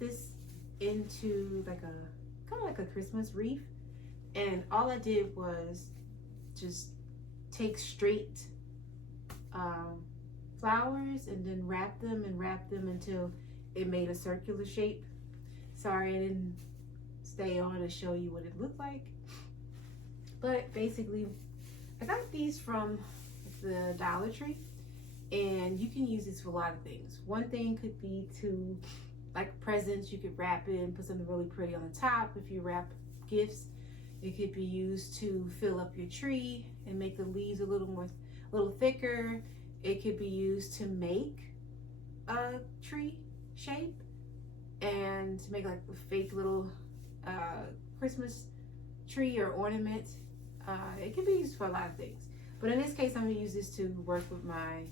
this into like a kind of like a Christmas wreath, and all I did was just take straight flowers and then wrap them until it made a circular shape. Sorry, I didn't stay on to show you what it looked like, but basically I got these from the Dollar Tree, and you can use this for a lot of things. One thing could be to, like presents, you could wrap it and put something really pretty on the top. If you wrap gifts, it could be used to fill up your tree and make the leaves a little thicker. It could be used to make a tree shape and to make like a fake little Christmas tree or ornament. It can be used for a lot of things, but in this case I'm going to use this to work with my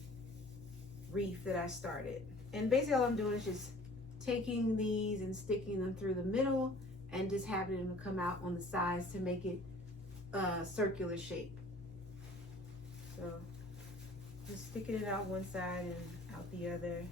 wreath that I started. And basically all I'm doing is just taking these and sticking them through the middle and just having them come out on the sides to make it a circular shape. So just sticking it out one side and out the other.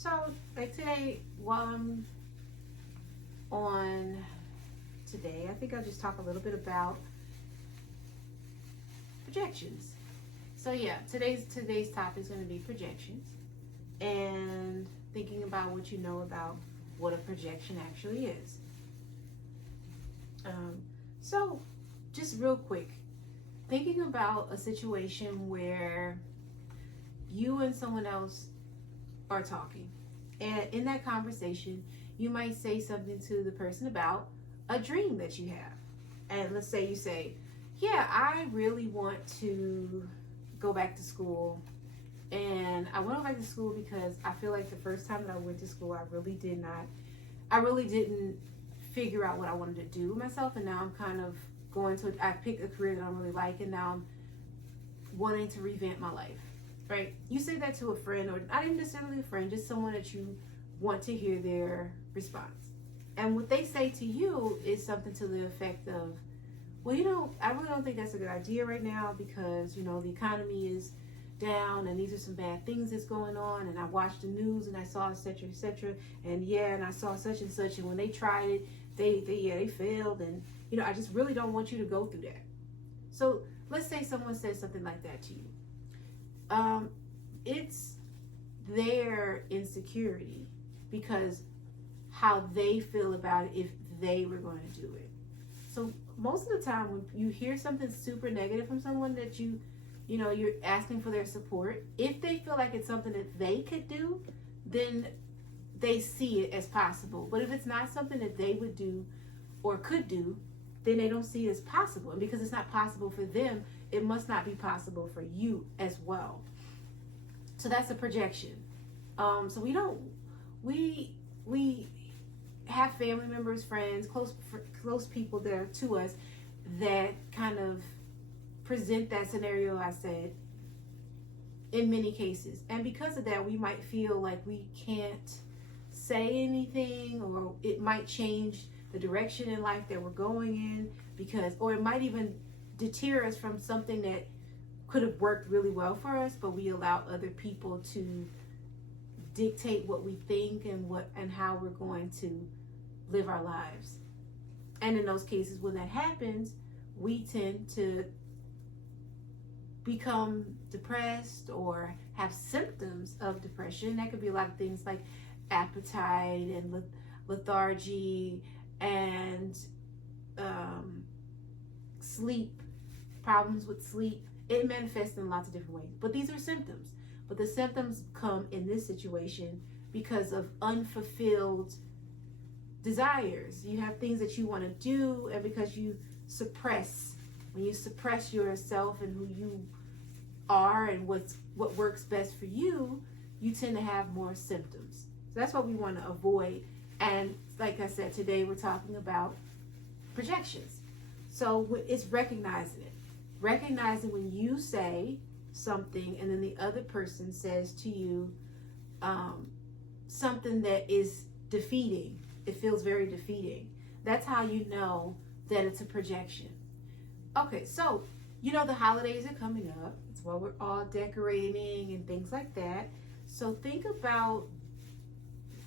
So like today, while I'm on today, I think I'll just talk a little bit about projections. So yeah, today's topic is going to be projections and thinking about what you know about what a projection actually is. So just real quick, thinking about a situation where you and someone else are talking, and in that conversation you might say something to the person about a dream that you have. And let's say you say, yeah, I really want to go back to school, and I want to go back to school because I feel like the first time that I went to school I really didn't figure out what I wanted to do with myself, and now I'm kind of I picked a career that I really like, and now I'm wanting to revamp my life. Right? You say that to a friend, or not even necessarily a friend, just someone that you want to hear their response. And what they say to you is something to the effect of, well, I really don't think that's a good idea right now because, the economy is down and these are some bad things that's going on, and I watched the news and I saw et cetera, and I saw such and such, and when they tried it, they failed, and, I just really don't want you to go through that. So let's say someone says something like that to you. It's their insecurity because how they feel about it if they were going to do it. So most of the time when you hear something super negative from someone that you're asking for their support, if they feel like it's something that they could do, then they see it as possible. But if it's not something that they would do or could do, then they don't see it as possible. And because it's not possible for them, it must not be possible for you as well. So that's a projection. So we have family members, friends, close people that are to us that kind of present that scenario I said in many cases. And because of that, we might feel like we can't say anything, or it might change the direction in life that we're going in, or it might even deter us from something that could have worked really well for us, but we allow other people to dictate what we think and how we're going to live our lives. And in those cases, when that happens, we tend to become depressed or have symptoms of depression. That could be a lot of things like appetite and lethargy and sleep, problems with sleep. It manifests in lots of different ways, but these are symptoms. But the symptoms come in this situation because of unfulfilled desires. You have things that you want to do, and because when you suppress yourself and who you are and what works best for you, you tend to have more symptoms. Does that's what we want to avoid. And like I said, today we're talking about projections. So it's recognizing it. Recognizing when you say something and then the other person says to you something that is defeating. It feels very defeating. That's how you know that it's a projection. Okay, so the holidays are coming up. It's why we're all decorating and things like that. So think about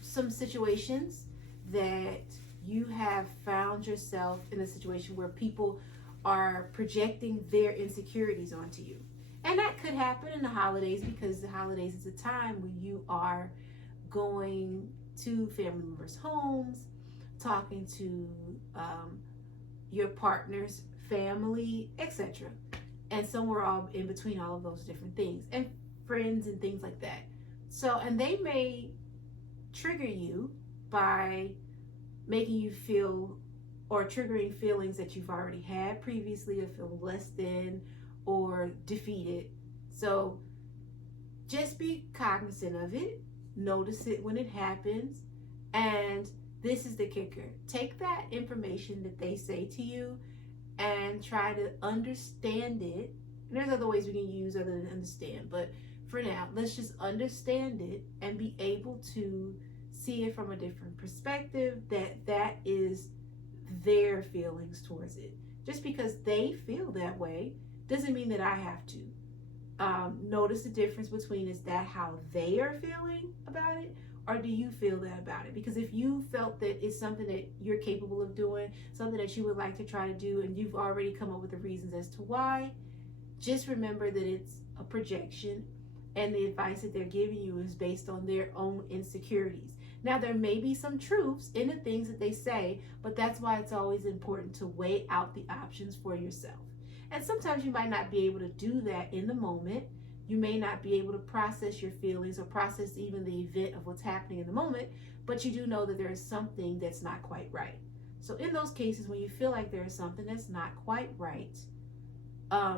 some situations that you have found yourself in a situation where people are projecting their insecurities onto you. And that could happen in the holidays, because the holidays is a time when you are going to family members' homes, talking to your partner's family, etc. And somewhere all in between all of those different things, and friends and things like that. So, and they may trigger you by making you feel, or triggering feelings that you've already had previously, of feeling less than or defeated. So just be cognizant of it. Notice it when it happens. And this is the kicker. Take that information that they say to you and try to understand it. And there's other ways we can use other than understand, but for now, let's just understand it and be able to see it from a different perspective, that is their feelings towards it. Just because they feel that way doesn't mean that I have to. Notice the difference between, is that how they are feeling about it, or do you feel that about it? Because if you felt that it's something that you're capable of doing, something that you would like to try to do, and you've already come up with the reasons as to why, just remember that it's a projection, and the advice that they're giving you is based on their own insecurities. Now, there may be some truths in the things that they say, but that's why it's always important to weigh out the options for yourself. And sometimes you might not be able to do that in the moment. You may not be able to process your feelings or process even the event of what's happening in the moment, but you do know that there is something that's not quite right. So in those cases, when you feel like there is something that's not quite right,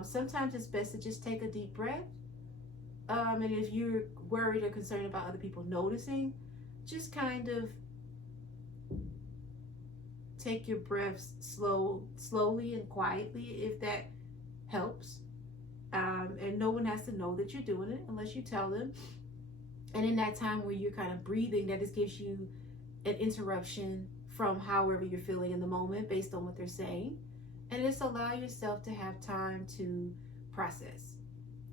sometimes it's best to just take a deep breath. And if you're worried or concerned about other people noticing, just kind of take your breaths slowly and quietly, if that helps. And no one has to know that you're doing it unless you tell them. And in that time where you're kind of breathing, that just gives you an interruption from however you're feeling in the moment based on what they're saying. And just allow yourself to have time to process.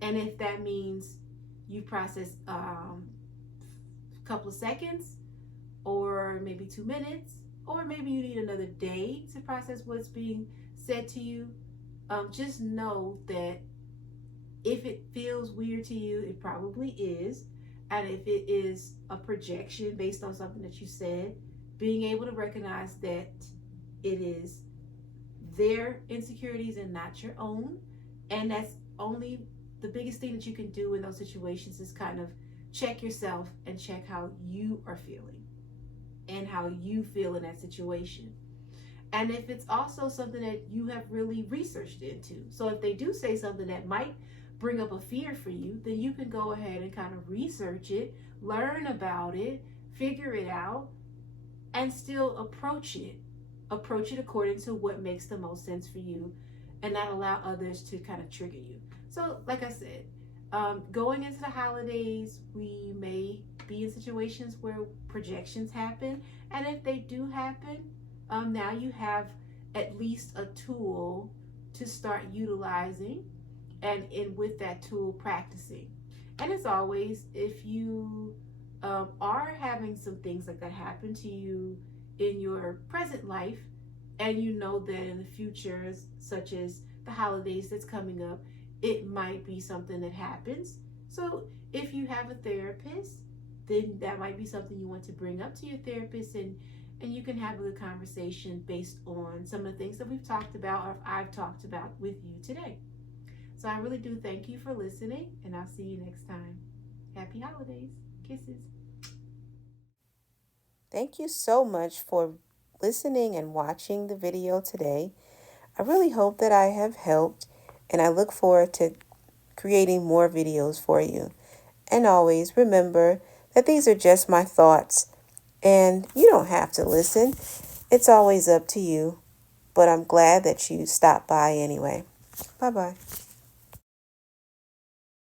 And if that means you process a couple of seconds, or maybe 2 minutes, or maybe you need another day to process what's being said to you, just know that if it feels weird to you, it probably is. And if it is a projection based on something that you said, being able to recognize that it is their insecurities and not your own. And that's only the biggest thing that you can do in those situations, is kind of check yourself and check how you are feeling and how you feel in that situation. And if it's also something that you have really researched into. So if they do say something that might bring up a fear for you, then you can go ahead and kind of research it, learn about it, figure it out, and still approach it according to what makes the most sense for you, and not allow others to kind of trigger you. So like I said, going into the holidays, we may be in situations where projections happen. And if they do happen, now you have at least a tool to start utilizing, and with that tool practicing. And as always, if you are having some things like that happen to you in your present life, and you know that in the future, such as the holidays that's coming up, it might be something that happens. So if you have a therapist, then that might be something you want to bring up to your therapist, and you can have a good conversation based on some of the things that we've talked about, or I've talked about with you today. So I really do thank you for listening, and I'll see you next time. Happy holidays. Kisses. Thank you so much for listening and watching the video today. I really hope that I have helped, and I look forward to creating more videos for you. And always remember that these are just my thoughts. And you don't have to listen. It's always up to you. But I'm glad that you stopped by anyway. Bye-bye.